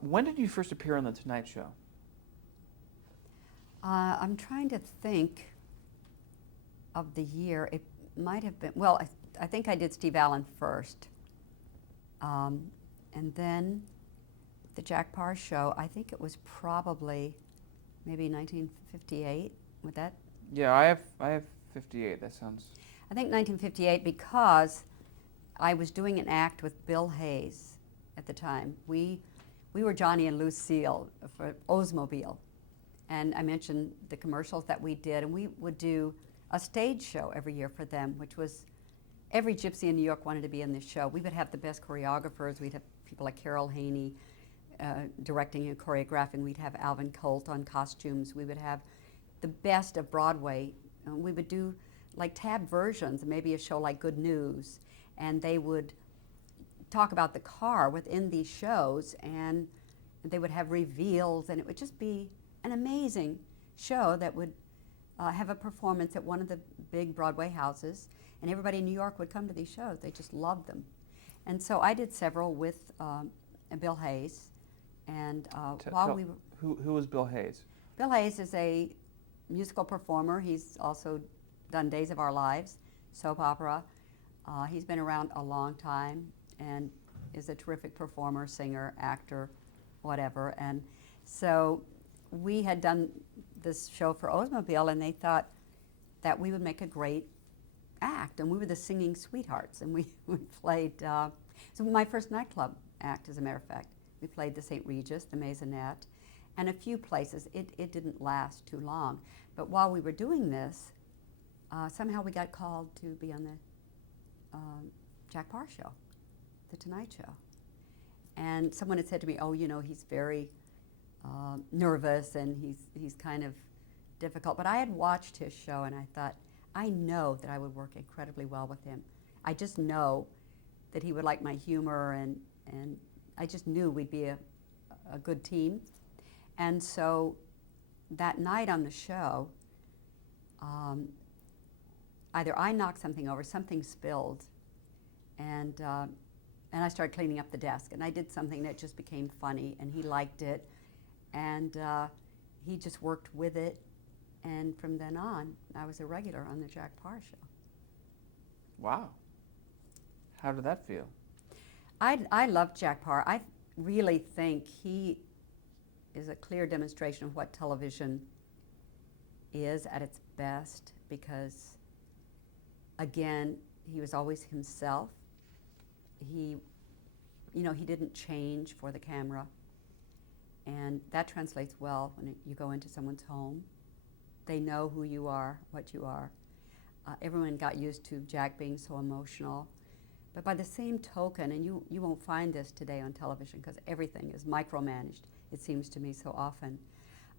When did you first appear on The Tonight Show? I'm trying to think of the year. It might have been, well, I think I did Steve Allen first. And then the Jack Parr show, I think it was probably maybe 1958. Would that? Yeah, I have 58. That sounds. I think 1958 because I was doing an act with Bill Hayes at the time. We were Johnny and Lucille for Oldsmobile. And I mentioned the commercials that we did, and we would do a stage show every year for them, which was every gypsy in New York wanted to be in this show. We would have the best choreographers. We'd have people like Carol Haney directing and choreographing. We'd have Alvin Colt on costumes. We would have the best of Broadway. We would do like tab versions, maybe a show like Good News, and they would talk about the car within these shows, and they would have reveals, and it would just be an amazing show that would have a performance at one of the big Broadway houses, and everybody in New York would come to these shows. They just loved them. And so I did several with Bill Hayes, and while we were... Who was Bill Hayes? Bill Hayes is a musical performer. He's also done Days of Our Lives, soap opera. He's been around a long time and is a terrific performer, singer, actor, whatever. And so we had done this show for Oldsmobile, and they thought that we would make a great act. And we were the Singing Sweethearts, and we played, so my first nightclub act, as a matter of fact. We played the St. Regis, the Maisonette, and a few places. It didn't last too long. But while we were doing this, somehow we got called to be on the Jack Parr show, The Tonight Show. And someone had said to me, oh, you know, he's very nervous and he's kind of difficult. But I had watched his show and I thought, I know that I would work incredibly well with him. I just know that he would like my humor, and I just knew we'd be a good team. And so that night on the show, either I knocked something over, something spilled, and I started cleaning up the desk. And I did something that just became funny, and he liked it, and he just worked with it. And from then on, I was a regular on the Jack Parr show. Wow. How did that feel? I love Jack Parr. I really think he is a clear demonstration of what television is at its best, because, again, he was always himself. He didn't change for the camera, and that translates well when you go into someone's home. They know who you are, what you are. Everyone got used to Jack being so emotional. But by the same token, and you won't find this today on television because everything is micromanaged, it seems to me so often.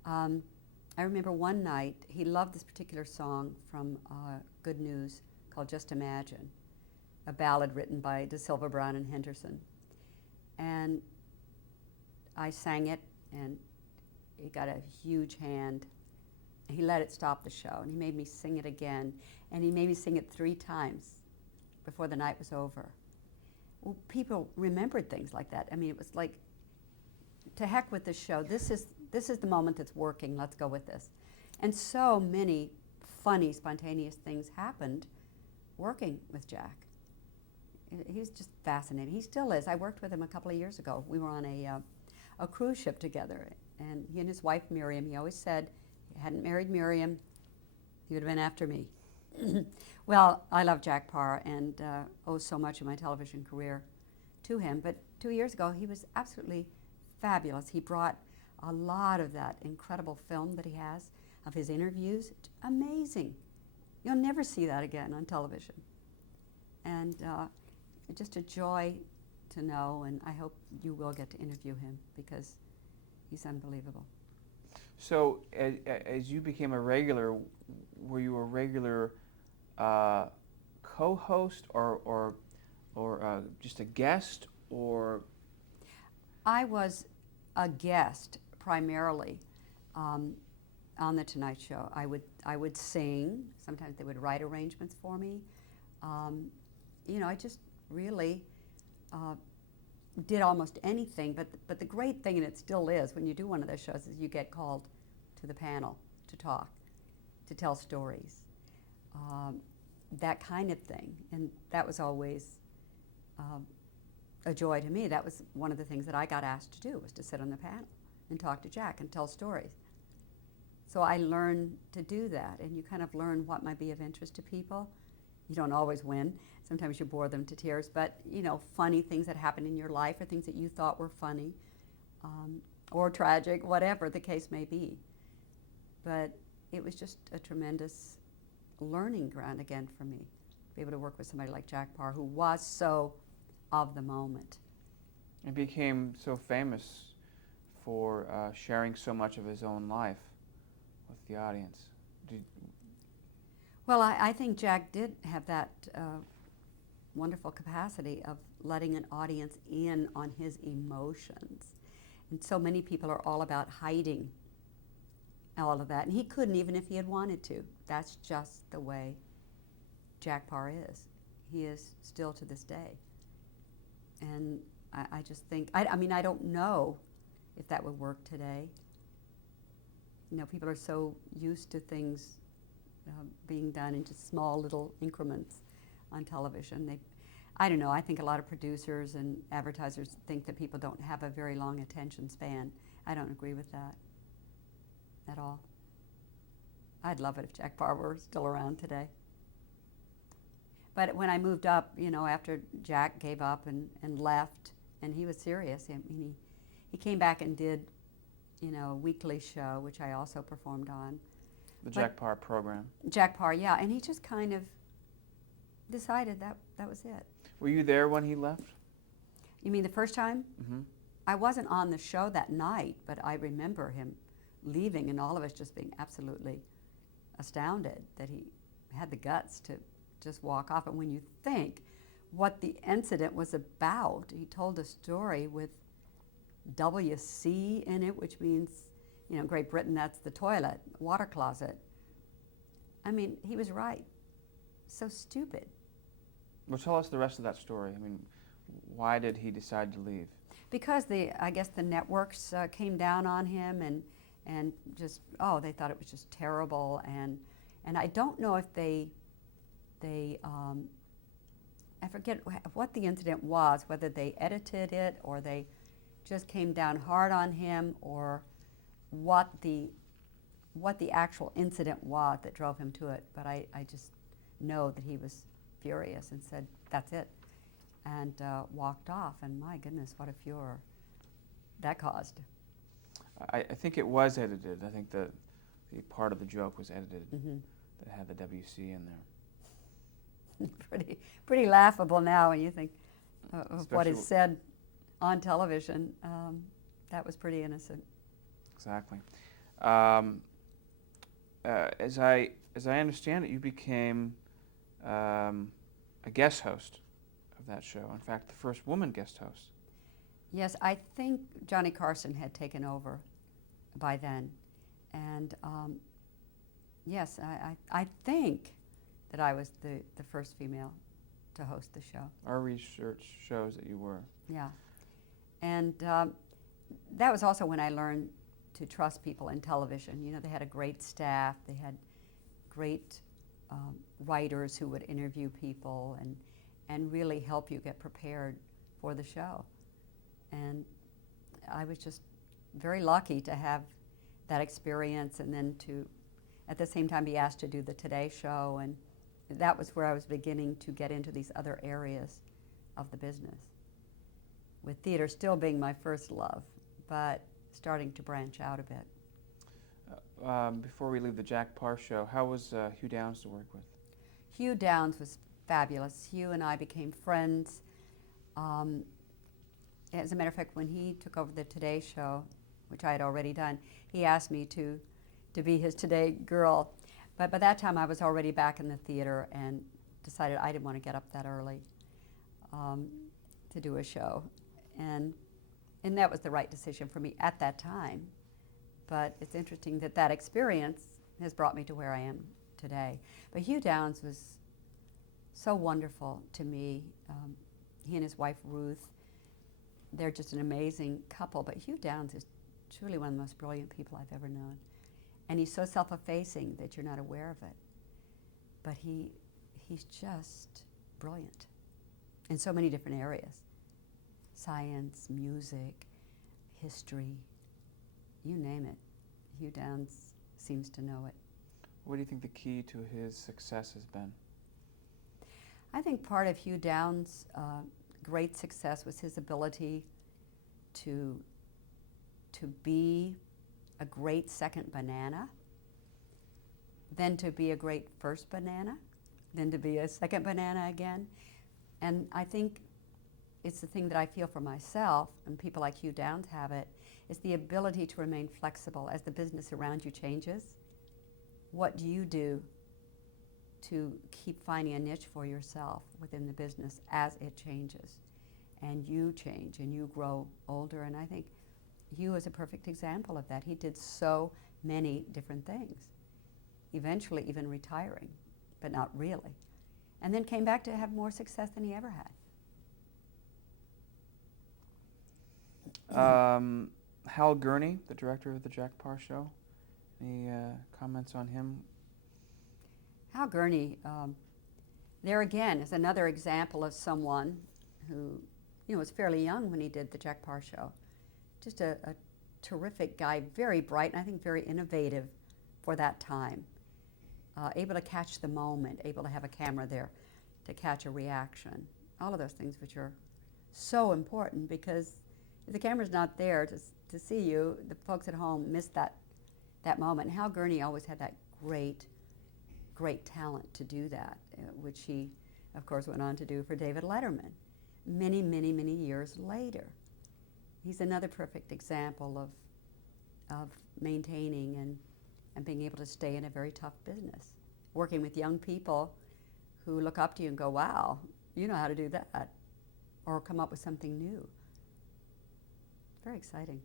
I remember one night, he loved this particular song from Good News called Just Imagine, a ballad written by De Silva Brown and Henderson. And I sang it, and it got a huge hand. He let it stop the show, and he made me sing it again, and he made me sing it 3 times before the night was over. Well, people remembered things like that. I mean, it was like, to heck with this show. This is the moment that's working. Let's go with this. And so many funny, spontaneous things happened working with Jack. He was just fascinating. He still is. I worked with him a couple of years ago. We were on a cruise ship together, and he and his wife Miriam. He always said, if he hadn't married Miriam, he would have been after me. Well, I love Jack Parr and owe so much of my television career to him. But 2 years ago, he was absolutely fabulous. He brought a lot of that incredible film that he has of his interviews. Amazing. You'll never see that again on television. And just a joy to know, and I hope you will get to interview him because he's unbelievable. So, as you became a regular, were you a regular co-host or just a guest, or? I was a guest primarily on the Tonight Show. I would sing. Sometimes they would write arrangements for me. I just really did almost anything, but the great thing, and it still is, when you do one of those shows, is you get called to the panel to talk, to tell stories, that kind of thing. And that was always a joy to me. That was one of the things that I got asked to do, was to sit on the panel and talk to Jack and tell stories. So I learned to do that, and you kind of learn what might be of interest to people. You don't always win. Sometimes you bore them to tears, but you know, funny things that happen in your life, or things that you thought were funny, or tragic, whatever the case may be. But it was just a tremendous learning ground again for me, to be able to work with somebody like Jack Paar, who was so of the moment. He became so famous for sharing so much of his own life with the audience. Well, I think Jack did have that wonderful capacity of letting an audience in on his emotions. And so many people are all about hiding all of that. And he couldn't, even if he had wanted to. That's just the way Jack Paar is. He is still to this day. And I just think, I mean, I don't know if that would work today. You know, people are so used to things being done in just small little increments on television. I don't know, I think a lot of producers and advertisers think that people don't have a very long attention span. I don't agree with that at all. I'd love it if Jack Paar were still around today. But when I moved up, you know, after Jack gave up and left, and he was serious, I mean, he came back and did, you know, a weekly show, which I also performed on. The Jack Paar program. Jack Paar, yeah, and he just kind of decided that was it. Were you there when he left? You mean the first time? Mm-hmm. I wasn't on the show that night, but I remember him leaving and all of us just being absolutely astounded that he had the guts to just walk off. And when you think what the incident was about, he told a story with WC in it, which means, you know, Great Britain, that's the toilet, water closet. I mean, he was right. So stupid. Well, tell us the rest of that story. I mean, why did he decide to leave? Because I guess the networks came down on him and just, oh, they thought it was just terrible. And I don't know if they I forget what the incident was, whether they edited it or they just came down hard on him, or what the actual incident was that drove him to it. But I just know that he was furious and said, that's it, and walked off. And my goodness, what a furor that caused. I think it was edited. I think the part of the joke was edited that had the WC in there. Pretty laughable now when you think of what is Especially said on television. That was pretty innocent. Exactly. As I understand it, you became a guest host of that show. In fact, the first woman guest host. Yes, I think Johnny Carson had taken over by then. And yes, I think that I was the first female to host the show. Our research shows that you were. Yeah. And that was also when I learned to trust people in television. You know, they had a great staff. They had great writers who would interview people and really help you get prepared for the show. And I was just very lucky to have that experience, and then to, at the same time, be asked to do the Today Show. And that was where I was beginning to get into these other areas of the business, with theater still being my first love, but starting to branch out a bit. Before we leave the Jack Paar show, how was Hugh Downs to work with? Hugh Downs was fabulous. Hugh and I became friends. As a matter of fact, when he took over the Today Show, which I had already done, he asked me to be his Today girl. But by that time, I was already back in the theater and decided I didn't want to get up that early to do a show. And that was the right decision for me at that time. But it's interesting that that experience has brought me to where I am today. But Hugh Downs was so wonderful to me. He and his wife, Ruth, they're just an amazing couple. But Hugh Downs is truly one of the most brilliant people I've ever known. And he's so self-effacing that you're not aware of it. But he's just brilliant in so many different areas. Science, music, history, you name it. Hugh Downs seems to know it. What do you think the key to his success has been? I think part of Hugh Downs' great success was his ability to be a great second banana, then to be a great first banana, then to be a second banana again. And I think it's the thing that I feel for myself, and people like Hugh Downs have it, is the ability to remain flexible as the business around you changes. What do you do to keep finding a niche for yourself within the business as it changes? And you change and you grow older, and I think Hugh is a perfect example of that. He did so many different things, eventually even retiring, but not really, and then came back to have more success than he ever had. Hal Gurney, the director of the Jack Paar Show, any comments on him? Hal Gurney, there again is another example of someone who, was fairly young when he did the Jack Paar Show. Just a terrific guy, very bright, and I think very innovative for that time. Able to catch the moment, able to have a camera there to catch a reaction. All of those things which are so important, because if the camera's not there to see you, the folks at home miss that moment. And Hal Gurney always had that great talent to do that, which he, of course, went on to do for David Letterman many, many, many years later. He's another perfect example of maintaining and being able to stay in a very tough business, working with young people who look up to you and go, wow, you know how to do that, or come up with something new. Very exciting.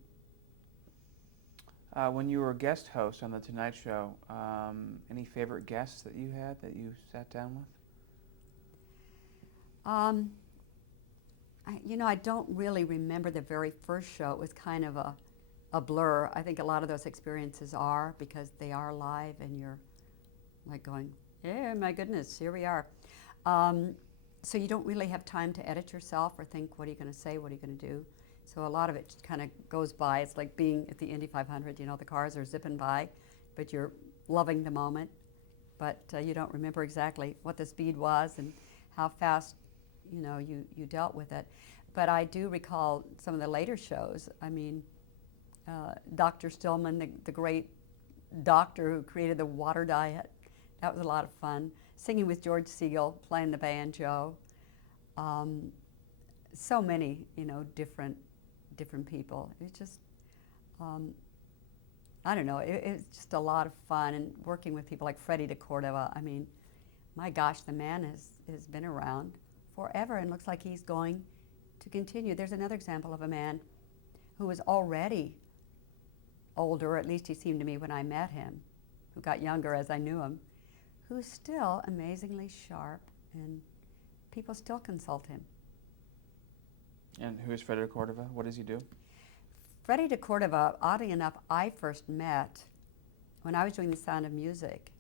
When you were a guest host on The Tonight Show, any favorite guests that you had that you sat down with? I don't really remember the very first show. It was kind of a blur. I think a lot of those experiences are, because they are live and you're like going, yeah, my goodness, here we are. So you don't really have time to edit yourself or think, what are you going to say, what are you going to do? So a lot of it just kind of goes by. It's like being at the Indy 500, the cars are zipping by, but you're loving the moment. But you don't remember exactly what the speed was and how fast, you dealt with it. But I do recall some of the later shows. I mean, Dr. Stillman, the great doctor who created the water diet, that was a lot of fun. Singing with George Segal, playing the banjo. So many, different people. It's just, I don't know, it's just a lot of fun. And working with people like Freddie DeCordova, I mean, my gosh, the man has been around forever and looks like he's going to continue. There's another example of a man who was already older, or at least he seemed to me when I met him, who got younger as I knew him, who's still amazingly sharp, and people still consult him. And who is Freddie DeCordova? What does he do? Freddie DeCordova, oddly enough, I first met when I was doing The Sound of Music,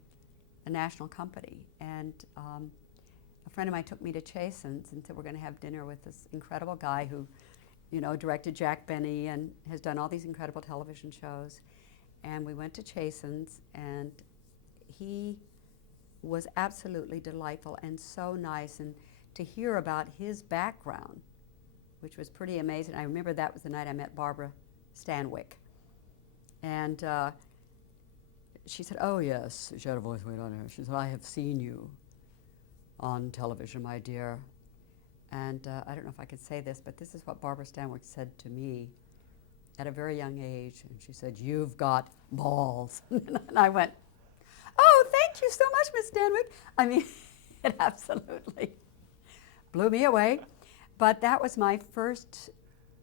the national company. And a friend of mine took me to Chasen's and said, we're going to have dinner with this incredible guy who, directed Jack Benny and has done all these incredible television shows. And we went to Chasen's, and he was absolutely delightful and so nice. And to hear about his background, which was pretty amazing. I remember that was the night I met Barbara Stanwyck. And she said, oh yes, she had a voice way down here. She said, I have seen you on television, my dear. And I don't know if I could say this, but this is what Barbara Stanwyck said to me at a very young age. And she said, you've got balls. And I went, oh, thank you so much, Miss Stanwyck. I mean, it absolutely blew me away. But that was my first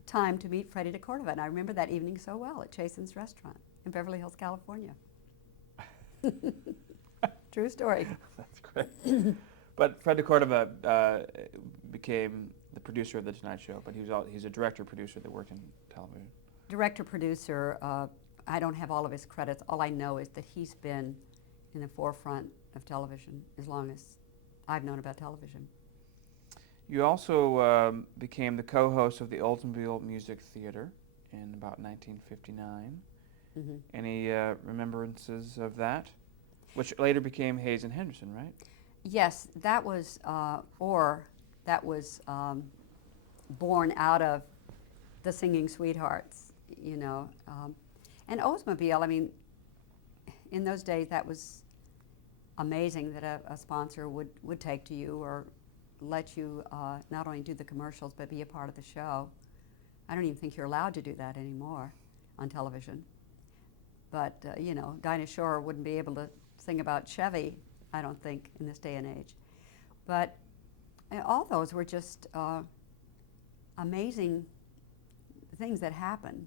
time to meet Freddie DeCordova, and I remember that evening so well at Chasen's Restaurant in Beverly Hills, California. True story. That's great. But Fred DeCordova became the producer of the Tonight Show, but he's a director producer that worked in television. Director producer. I don't have all of his credits. All I know is that he's been in the forefront of television as long as I've known about television. You also became the co-host of the Oldsmobile Music Theater in about 1959. Mm-hmm. Any remembrances of that? Which later became Hayes and Henderson, right? Yes, that was, born out of the Singing Sweethearts, you know. And Oldsmobile, I mean, in those days that was amazing that a sponsor would take to you or let you not only do the commercials but be a part of the show. I don't even think you're allowed to do that anymore on television. But, you know, Dinah Shore wouldn't be able to sing about Chevy, I don't think, in this day and age. But all those were just amazing things that happened.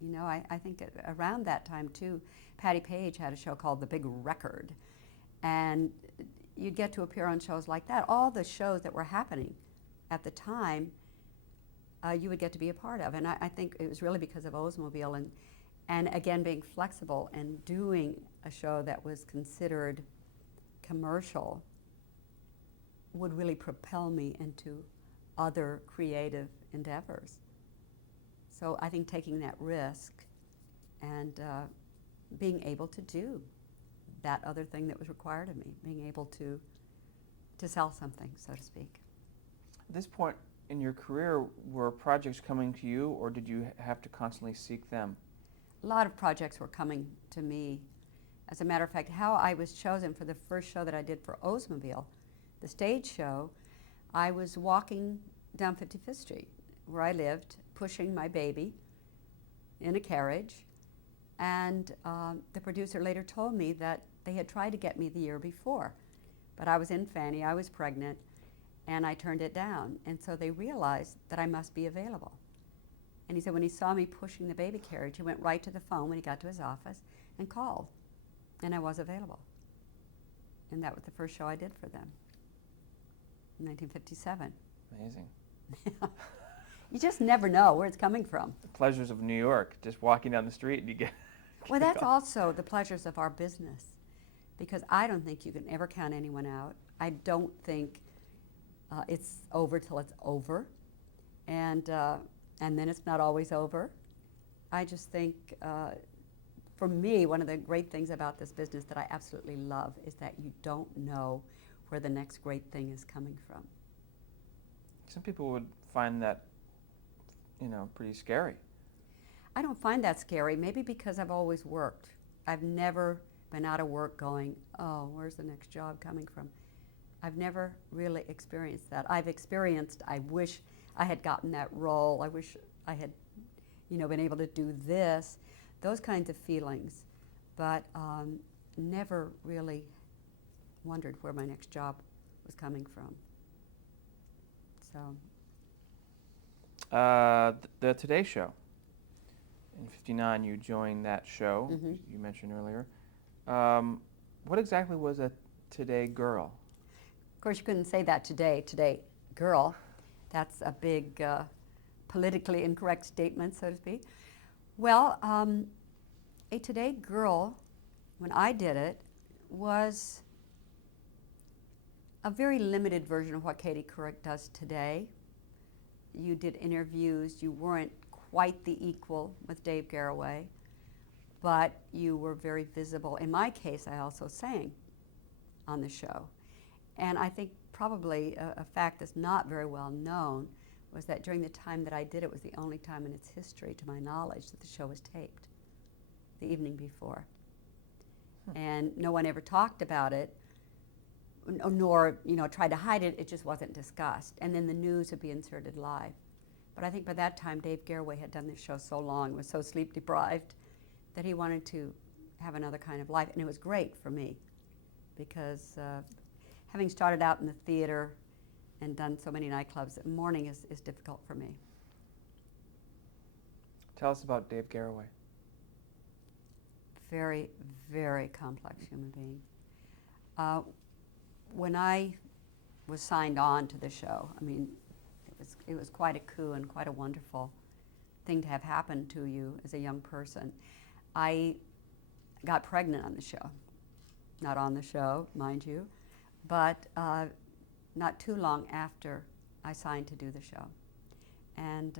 You know, I think around that time, too, Patti Page had a show called The Big Record. And you'd get to appear on shows like that. All the shows that were happening at the time, you would get to be a part of. And I think it was really because of Oldsmobile and again, being flexible and doing a show that was considered commercial would really propel me into other creative endeavors. So I think taking that risk and being able to do that other thing that was required of me, being able to sell something, so to speak. At this point in your career, were projects coming to you, or did you have to constantly seek them? A lot of projects were coming to me. As a matter of fact, how I was chosen for the first show that I did for Oldsmobile, the stage show, I was walking down 55th Street, where I lived, pushing my baby in a carriage, and the producer later told me that they had tried to get me the year before, but I was in Fanny, I was pregnant, and I turned it down, and so they realized that I must be available. And he said when he saw me pushing the baby carriage, he went right to the phone when he got to his office and called, and I was available. And that was the first show I did for them in 1957. Amazing. You just never know where it's coming from. The pleasures of New York, just walking down the street and you get... Well, that's also the pleasures of our business, because I don't think you can ever count anyone out. I don't think it's over till it's over, and then it's not always over. I just think, for me, one of the great things about this business that I absolutely love is that you don't know where the next great thing is coming from. Some people would find that, you know, pretty scary. I don't find that scary, maybe because I've always worked. I've never been out of work going, oh, where's the next job coming from? I've never really experienced that. I've experienced, I wish I had gotten that role. I wish I had, you know, been able to do this, those kinds of feelings, but never really wondered where my next job was coming from. So. The Today Show. In '59, you joined that show, Mm-hmm. you mentioned earlier. What exactly was a Today Girl? Of course, you couldn't say that today girl. That's a big politically incorrect statement, so to speak. Well, a Today Girl, when I did it, was a very limited version of what Katie Couric does today. You did interviews. You weren't quite the equal with Dave Garroway, but you were very visible. In my case, I also sang on the show. And I think probably a fact that's not very well known was that during the time that I did it was the only time in its history, to my knowledge, that the show was taped the evening before. And no one ever talked about it, nor, you know, tried to hide it. It just wasn't discussed. And then the news would be inserted live. But I think by that time, Dave Garroway had done this show so long, was so sleep deprived, that he wanted to have another kind of life. And it was great for me, because having started out in the theater and done so many nightclubs, morning is difficult for me. Tell us about Dave Garroway. Very, very complex human being. When I was signed on to the show, I mean, It was quite a coup and quite a wonderful thing to have happen to you as a young person. I got pregnant on the show. Not on the show, mind you, but not too long after I signed to do the show. And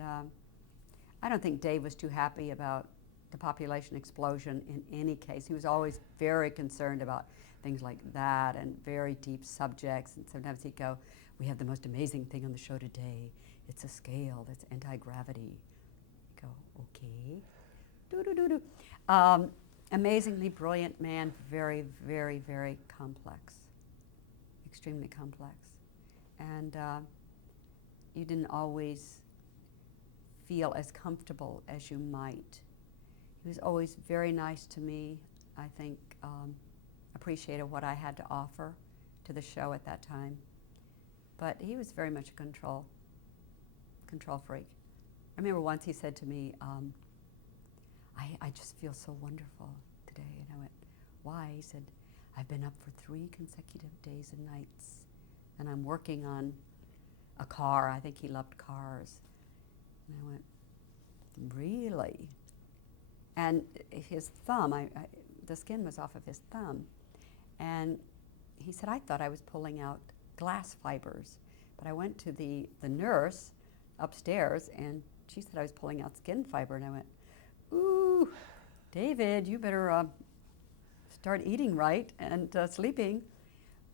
I don't think Dave was too happy about the population explosion in any case. He was always very concerned about things like that and very deep subjects. And sometimes he'd go, "We have the most amazing thing on the show today. It's a scale that's anti-gravity." I go, "Okay." Do-do-do-do. Amazingly brilliant man, very, very, very complex, extremely complex. And you didn't always feel as comfortable as you might. He was always very nice to me, I think, appreciated what I had to offer to the show at that time. But he was very much a control freak. I remember once he said to me, I just feel so wonderful today. And I went, "Why?" He said, "I've been up for 3 consecutive days and nights, and I'm working on a car." I think he loved cars. And I went, "Really?" And his thumb, the skin was off of his thumb. And he said, "I thought I was pulling out glass fibers." But I went to the nurse upstairs, and she said I was pulling out skin fiber. And I went, "Ooh, David, you better start eating right and sleeping."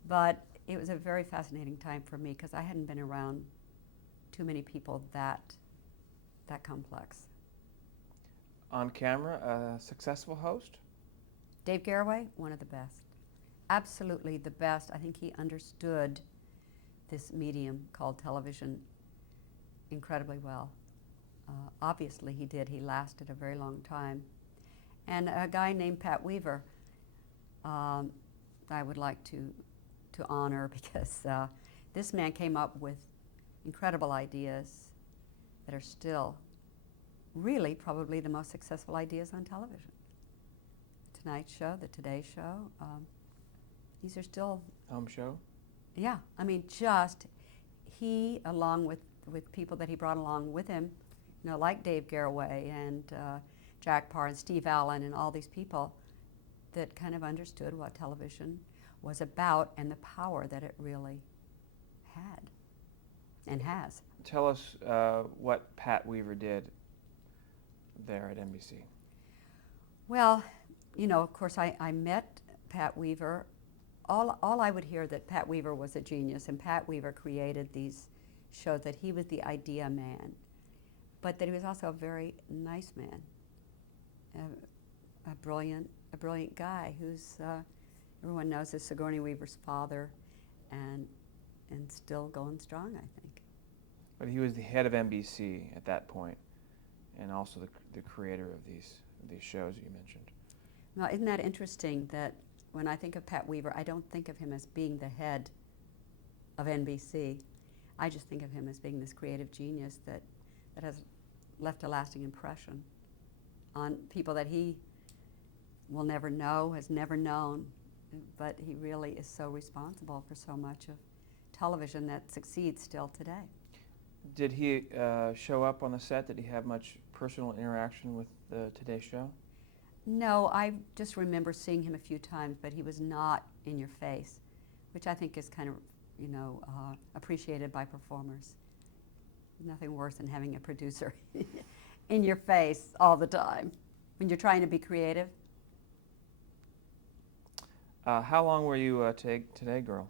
But it was a very fascinating time for me because I hadn't been around too many people that complex. On camera, a successful host? Dave Garroway, one of the best. Absolutely the best. I think he understood this medium called television incredibly well. Obviously he did. He lasted a very long time. And a guy named Pat Weaver, I would like to honor because this man came up with incredible ideas that are still really probably the most successful ideas on television. Tonight Show, the Today Show, these are still... Home show? Yeah, I mean, just he, along with people that he brought along with him, you know, like Dave Garroway and Jack Parr and Steve Allen and all these people that kind of understood what television was about and the power that it really had and has. Tell us what Pat Weaver did there at NBC. Well, you know, of course, I met Pat Weaver. All I would hear that Pat Weaver was a genius, and Pat Weaver created these shows, that he was the idea man, but that he was also a very nice man, a brilliant guy who's everyone knows is Sigourney Weaver's father, and still going strong, I think. But he was the head of NBC at that point, and also the creator of these shows you mentioned. Now, isn't that interesting that when I think of Pat Weaver, I don't think of him as being the head of NBC. I just think of him as being this creative genius that has left a lasting impression on people that he will never know, has never known, but he really is so responsible for so much of television that succeeds still today. Did he show up on the set? Did he have much personal interaction with the Today Show? No, I just remember seeing him a few times, but he was not in your face, which I think is kind of, you know, appreciated by performers. Nothing worse than having a producer in your face all the time when you're trying to be creative. How long were you Today Girl?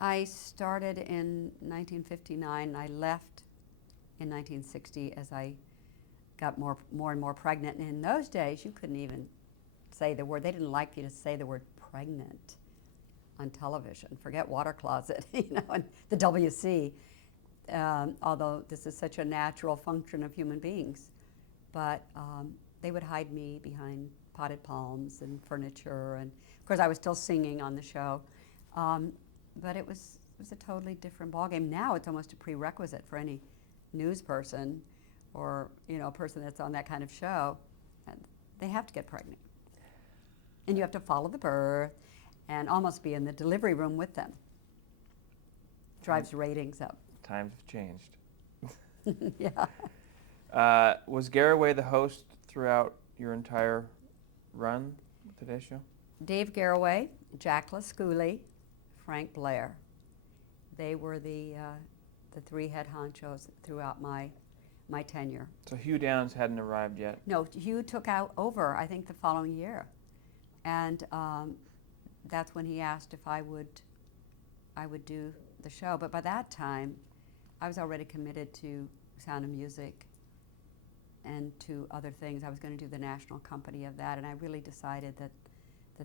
I started in 1959. I left in 1960 as I got more and more pregnant. And in those days, you couldn't even say the word. They didn't like you to say the word pregnant on television. Forget water closet, you know, and the WC. Although this is such a natural function of human beings. But they would hide me behind potted palms and furniture. And of course, I was still singing on the show. But it was a totally different ballgame. Now it's almost a prerequisite for any news person or, you know, a person that's on that kind of show. They have to get pregnant. And you have to follow the birth and almost be in the delivery room with them. Drives ratings up. times have changed. Yeah. Was Garraway the host throughout your entire run with Today Show? Dave Garraway, Jack LaScooley, Frank Blair. They were the three head honchos throughout my tenure. So Hugh Downs hadn't arrived yet. No, Hugh took over, I think, the following year. And that's when he asked if I would do the show. But by that time, I was already committed to Sound of Music and to other things. I was going to do the national company of that, and I really decided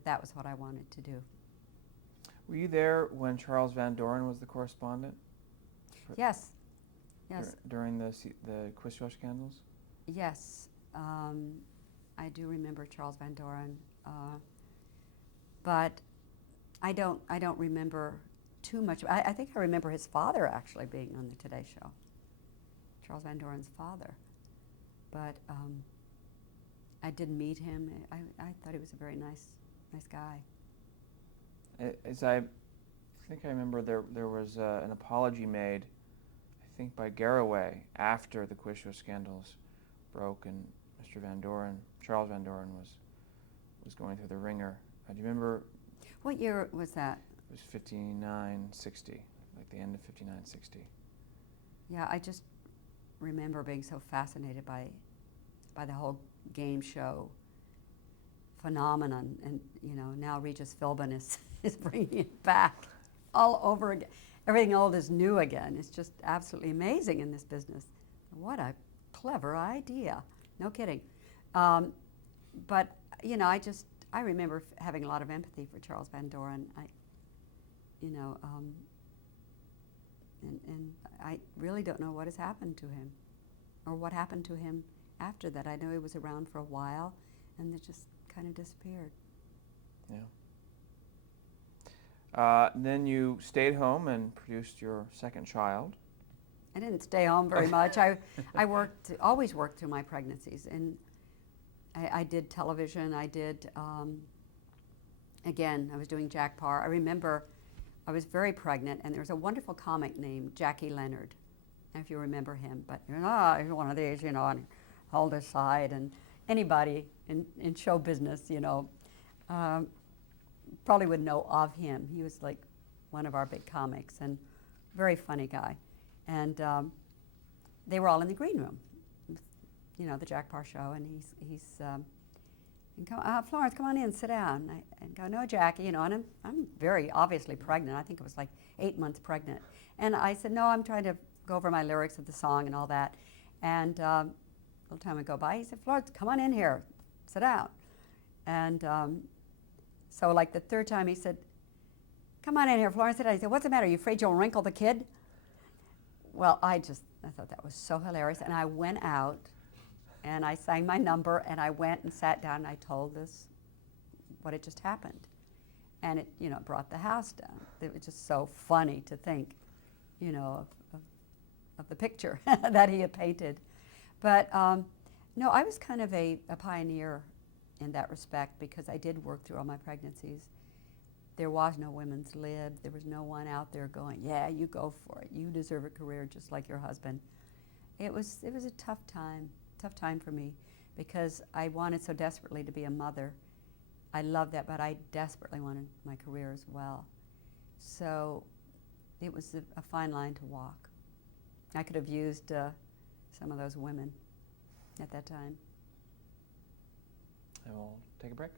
that was what I wanted to do. Were you there when Charles Van Doren was the correspondent? Yes. Yes. During the quiz show scandals? Yes. I do remember Charles Van Doren, but I don't remember too much. I think I remember his father actually being on the Today Show, Charles Van Doren's father. But I did meet him. I thought he was a very nice guy. As I think I remember, there was an apology made, I think by Garraway, after the quiz show scandals broke and Mr. Van Doren, Charles Van Doren, was going through the ringer. Do you remember? What year was that? It was 59-60, like the end of 59-60. Yeah, I just remember being so fascinated by the whole game show phenomenon, and now Regis Philbin is bringing it back all over again. Everything old is new again. It's just absolutely amazing in this business. What a clever idea! No kidding. But I remember having a lot of empathy for Charles Van Doren. And I really don't know what has happened to him, or what happened to him after that. I know he was around for a while, and it just kind of disappeared. Yeah. Then you stayed home and produced your second child. I didn't stay home very much. I always worked through my pregnancies, and I did television. I did, again, I was doing Jack Parr. I remember I was very pregnant, and there was a wonderful comic named Jackie Leonard, if you remember him. But he's one of these, and hold his side, and anybody in show business, probably would know of him. He was like one of our big comics, and very funny guy. And they were all in the green room, the Jack Parr show, and he's Florence, come on in, sit down. And go, no, Jackie, and I'm very obviously pregnant. I think it was like 8 months pregnant. And I said, no, I'm trying to go over my lyrics of the song and all that. And a little time would go by. He said, Florence, come on in here, sit down. And so like the third time he said, come on in here, Florence, sit down. He said, what's the matter? Are you afraid you'll wrinkle the kid? Well, I thought that was so hilarious. And I went out and I sang my number, and I went and sat down and I told what had just happened. And it, brought the house down. It was just so funny to think, of the picture that he had painted. But no, I was kind of a pioneer in that respect, because I did work through all my pregnancies. There was no women's lib. There was no one out there going, yeah, you go for it. You deserve a career just like your husband. It was a tough time for me, because I wanted so desperately to be a mother. I loved that, but I desperately wanted my career as well. So it was a fine line to walk. I could have used some of those women at that time. And we'll take a break.